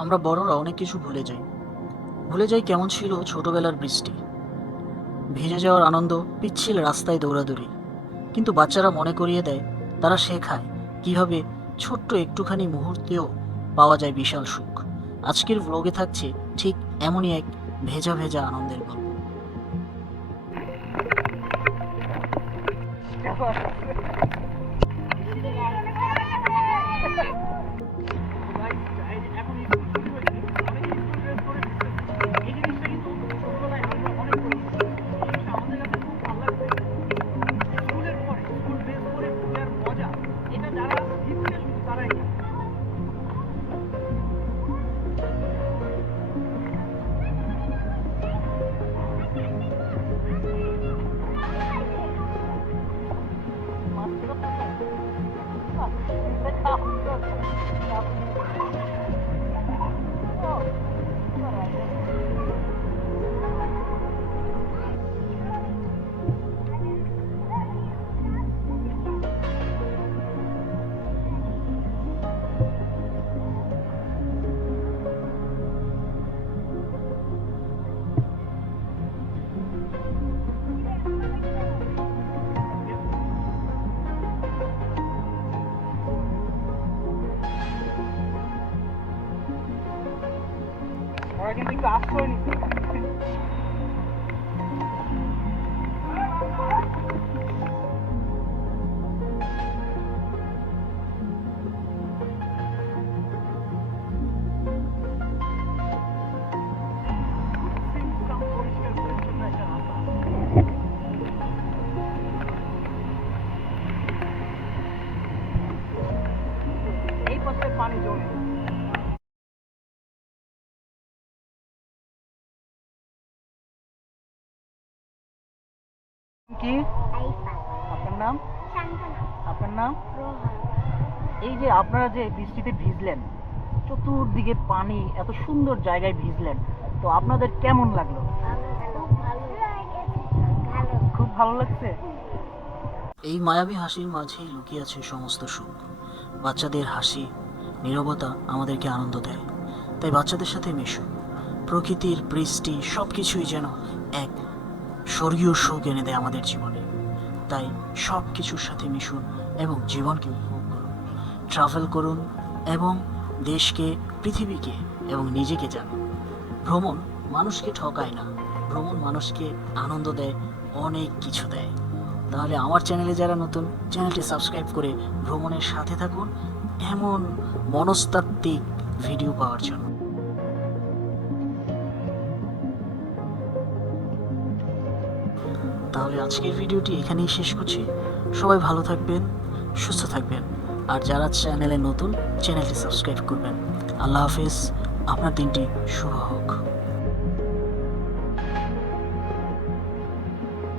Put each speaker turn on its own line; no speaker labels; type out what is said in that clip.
আমরা বড়রা অনেক কিছু ভুলে যাই। ভুলে যাই কেমন ছিল ছোটবেলার বৃষ্টি। ভিজে যাওয়ার আনন্দ, পিচ্ছিল রাস্তায় দৌড়াদৌড়ি। কিন্তু বাচ্চারা মনে করিয়ে দেয়, তারা শেখায় কীভাবে ছোট্ট একটুখানি মুহূর্তেও পাওয়া যায় বিশাল সুখ। আজকের ব্লগে থাকছে ঠিক এমনই এক ভেজা ভেজা আনন্দের গল্প।
ওরা কিন্তু একটু আশ্রয় নিচ্ছে। পানি জমে। কি? আপনার নাম? আপনার নাম? এই যে আপনারা যে বৃষ্টিতে ভিজলেন, চতুর্দিকে পানি, এত সুন্দর জায়গায় ভিজলেন, তো আপনাদের কেমন লাগল? খুব ভালো লাগেছে।
এই মায়াবী হাসির মাঝেই লুকিয়ে আছে সমস্ত সুখ। বাচ্চাদের হাসি, নীরবতা আমাদেরকে আনন্দ দেয়। তাই বাচ্চাদের সাথে মিশুন। প্রকৃতির, বৃষ্টি সব কিছুই যেন এক স্বর্গীয় সুখ এনে দেয় আমাদের জীবনে। তাই সব কিছুর সাথে মিশুন এবং জীবনকে উপভোগ করুন। ট্রাভেল করুন এবং দেশকে, পৃথিবীকে এবং নিজেকে জানুন। ভ্রমণ মানুষকে ঠকায় না। ভ্রমণ মানুষকে আনন্দ দেয়, অনেক কিছু দেয়। তাহলে আমার চ্যানেলে যারা নতুন, চ্যানেলটি সাবস্ক্রাইব করে ভ্রমণের সাথে থাকুন এমন মনস্তাত্ত্বিক ভিডিও পাওয়ার জন্য। তাহলে আজকের ভিডিওটি এখানেই শেষ করছি। সবাই ভালো থাকবেন, সুস্থ থাকবেন। আর যারা চ্যানেলে নতুন, চ্যানেলটি সাবস্ক্রাইব করবেন। আল্লাহ হাফিজ, আপনার দিনটি শুভ হোক।